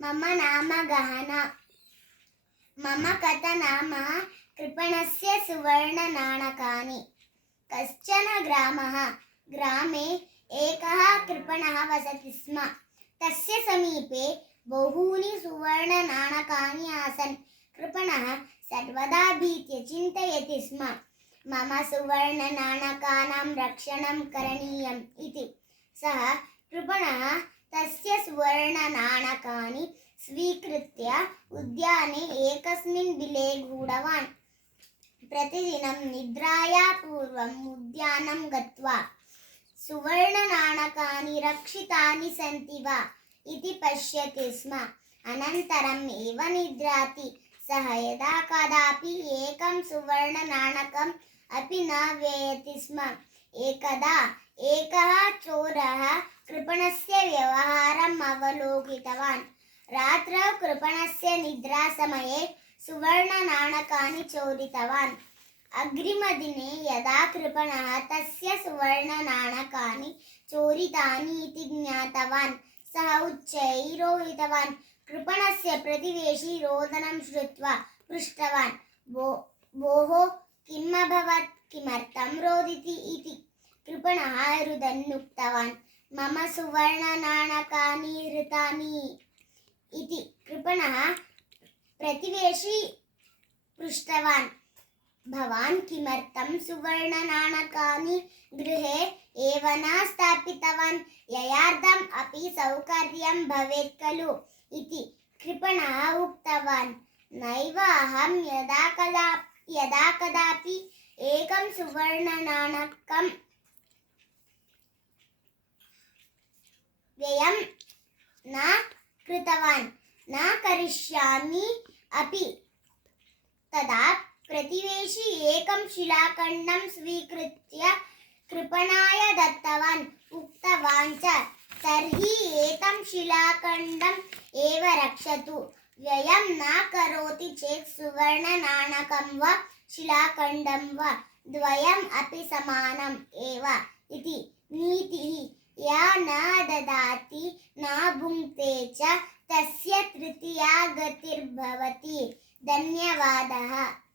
मम नाम गहना। मम कथा नाम कृपणस्य सुवर्णनाणकानि। कश्चन ग्रामः, ग्रामे एकः कृपणः वसति स्म। तस्य समीपे बहूनि सुवर्णनाणकानि आसन्। कृपणः सर्वदा भीत्या चिन्तयति स्म, मम सुवर्णनाणकानां रक्षणं करणीयम् इति। सः कृपणः तस्य सुवर्णनाणकानि स्वीकृत्य उद्याने एकस्मिन् बिले गूढवान्। प्रतिदिनं निद्रायाः पूर्वम् उद्यानं गत्वा सुवर्णनाणकानि रक्षितानि सन्ति वा इति पश्यति स्म। अनन्तरम् एव निद्राति। सः यदा कदापि एकं सुवर्णनाणकम् अपि न व्ययति स्म। एकदा एकः चोरः कृपणस्य व्यवहारम् अवलोकितवान्। रात्रौ कृपणस्य निद्रासमये सुवर्णनाणकानि चोरितवान्। अग्रिमदिने यदा कृपणः तस्य सुवर्णनाणकानि चोरितानि इति ज्ञातवान्, सः उच्चैः रोदितवान्। कृपणस्य प्रतिवेशी रोदनं श्रुत्वा पृष्टवान्, भोः किम् अभवत्, किमर्थं रोदिति इति। कृपणः रुदन् उक्तवान्, मम सुवर्णनाणकानि हृतानि इति। कृपणः प्रतिवेशी पृष्टवान्, भवान् किमर्थं सुवर्णनाणकानि गृहे एव न स्थापितवान्, ययार्थम् अपि सौकर्यं भवेत् खलु इति। कृपणः उक्तवान्, नैव, अहं यदा कदापि एकं सुवर्णनाणकं व्ययं न कृतवान्, न करिष्यामि अपि। तदा प्रतिवेशी एकं शिलाखण्डं स्वीकृत्य कृपणाय दत्तवान्। उक्तवान् च, तर्हि एतं शिलाखण्डम् एव रक्षतु। व्ययं न करोति चेत् सुवर्णनाणकं वा शिलाखण्डं वा द्वयम् अपि समानम् एव इति नीतिः। या न ददाति न भुङ्क्ते च तस्य तृतीया गतिर्भवति। धन्यवादः।